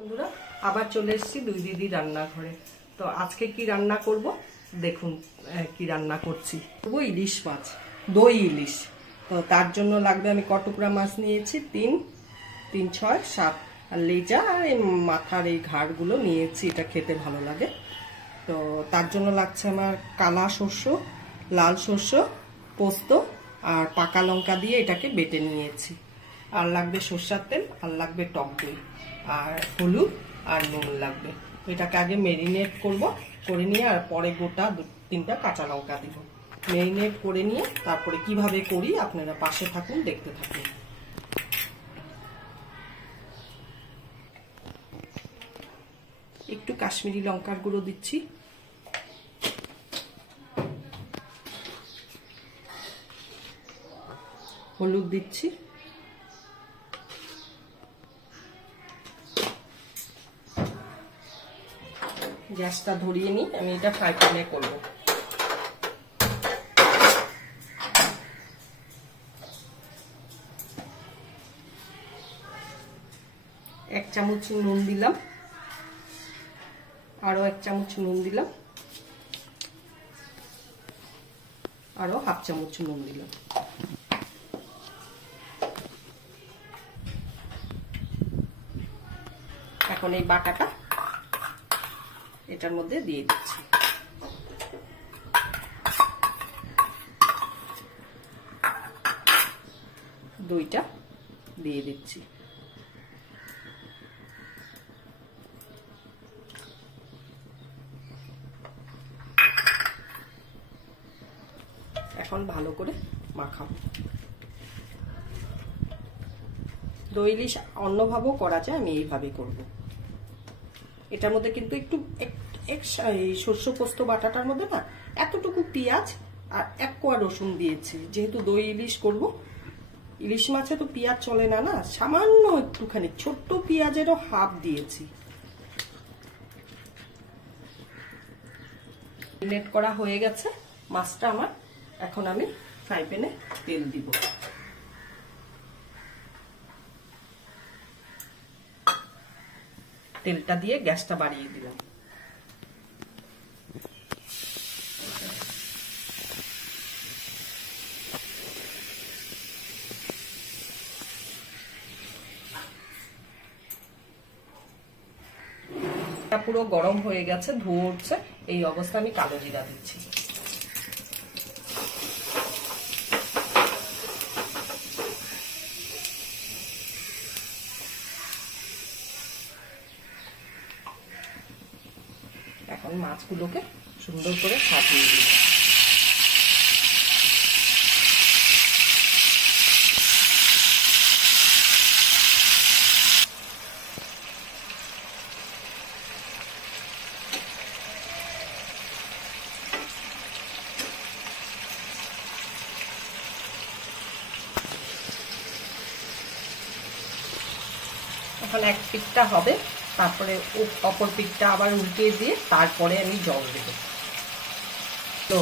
বন্ধুরা আবার চলে এসেছি দুই দিদি রান্নাঘরে। তো আজকে কি রান্না করব দেখুন, কি রান্না করছি। ইলিশ মাছ, দই ইলিশ। তো তার জন্য লাগবে, আমি কটুকরা মাছ নিয়েছি, 3, 6, 7, আর লেজা আর এই মাথার এই ঘাড়গুলো নিয়েছি, এটা খেতে ভালো লাগে। তো তার জন্য লাগছে আমার কালা সর্ষে, লাল সর্ষে, পোস্ত আর পাকা লঙ্কা দিয়ে এটাকে বেটে নিয়েছি। আর লাগবে সরষের তেল, আর লাগবে টক দই, আর হলুদ আর নুন লাগবে। তো এটাকে আগে মেরিনেট করে নিয়ে আর পরে গোটা 2-3টা কাঁচা লঙ্কা দিব। মেরিনেট করে নিয়ে তারপরে কিভাবে করি আপনারা পাশে থাকুন, দেখতে থাকুন। একটু কাশ্মীরি লঙ্কার গুঁড়ো দিচ্ছি, হলুদ দিচ্ছি, গ্যাসটা ধরিয়ে নিই, আমি এটা ফ্রাই প্যানে করব। এক চামচ নুন দিলাম, আরো 1 চামচ নুন দিলাম, আরো হাফ চামচ নুন দিলাম। এখন এই বাটাটা এটার মধ্যে দিয়ে দিচ্ছি। দইটা দিয়ে দিচ্ছি। এখন ভালো করে মাখাবো। দই ইলিশ অন্যভাবেও করা যায়, আমি এইভাবে করব। এটার মধ্যে কিন্তু একটু সর্ষে পোস্ত বাটাটার মধ্যে না এতটুকু পেঁয়াজ আর 1 কোয়া রসুন দিয়েছি, যেহেতু দই ইলিশ করব। ইলিশ মাছে তো পেঁয়াজ চলে না, না সামান্য একটুখানি ছোট্ট পেঁয়াজেরও হাফ দিয়েছি। মেরিনেট করা হয়ে গেছে মাছটা আমার। এখন আমি ফ্রাই প্যানে তেল দিব। তেলটা দিয়ে গ্যাসটা বাড়িয়ে দিলাম। পুরো গরম হয়ে গেছে, ধোঁয়া উঠছে, এই অবস্থা আমি কালো জিরা দিচ্ছি। এখন মাছগুলোকে সুন্দর করে সাজিয়ে দিই। এখন এক পিঠটা হবে, তারপরে অপর পিঠটা আবার উল্টে দিয়ে তারপরে আমি জল দেব। তো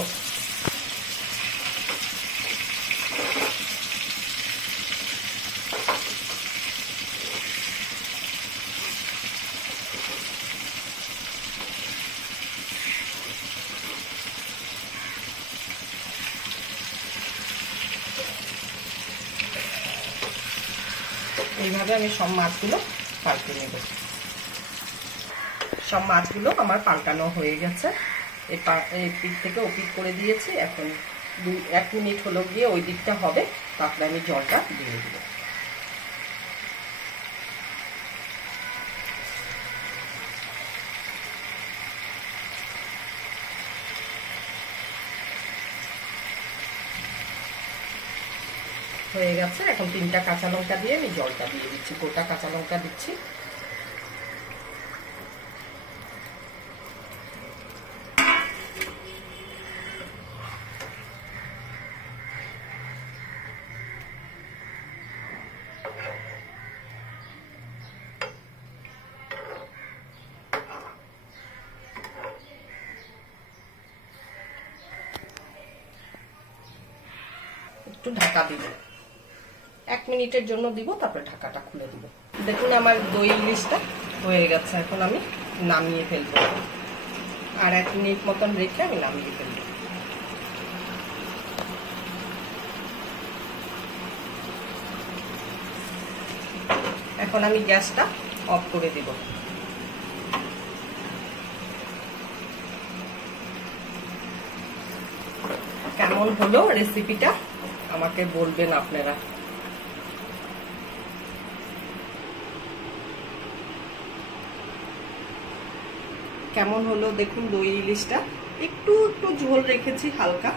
এইভাবে আমি সব মাছগুলো পাল্টে নেব। সব মাছগুলো আমার পাল্টানো হয়ে গেছে। এই পিঠ থেকে ও পিঠ করে দিয়েছি। এখন 1 মিনিট হলো গিয়ে ওই দিকটা হবে, তারপরে আমি জলটা দিয়ে দেব। হয়ে গেছে। এখন 3টা কাঁচা লঙ্কা দিয়ে আমি জলটা দিয়ে দিচ্ছি, গোটা কাঁচা লঙ্কা দিচ্ছি। একটু ঢাকা দিব, 1 মিনিটের জন্য দিব, তারপরে ঢাকাটা খুলে দিব। দেখুন আমার দই ইলিশটা হয়ে গেছে, এখন আমি নামিয়ে ফেলবো। আর 1 মিনিট মতন রেখে আমি নামিয়ে ফেলবো। এখন আমি গ্যাসটা অফ করে দেব। কেমন হলো রেসিপিটা আমাকে বলবেন আপনারা। কেমন হলো দেখুন দই ইলিশটা। একটু একটু ঝোল রেখেছি হালকা,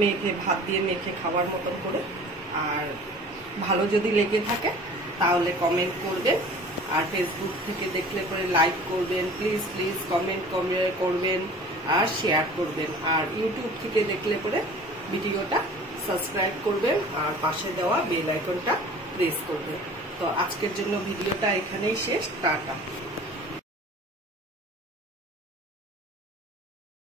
মেখে ভাত দিয়ে মেখে খাওয়ার মতন করে। আর ভালো যদি লেগে থাকে তাহলে কমেন্ট করবেন, আর ফেসবুক থেকে দেখলে পরে লাইক করবেন, প্লিজ প্লিজ কমেন্ট করবেন আর শেয়ার করবেন। আর ইউটিউব থেকে দেখলে পরে ভিডিওটা সাবস্ক্রাইব করবেন আর পাশে দেওয়া বেল আইকনটা প্রেস করবেন। তো আজকের জন্য ভিডিওটা এখানেই শেষ। টাটা।